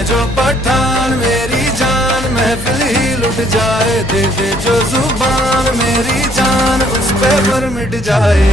है जो पठान मेरी जान, महफिल ही लुट जाए, दे दे जो जुबान मेरी जान, उस पे पर मिट जाए।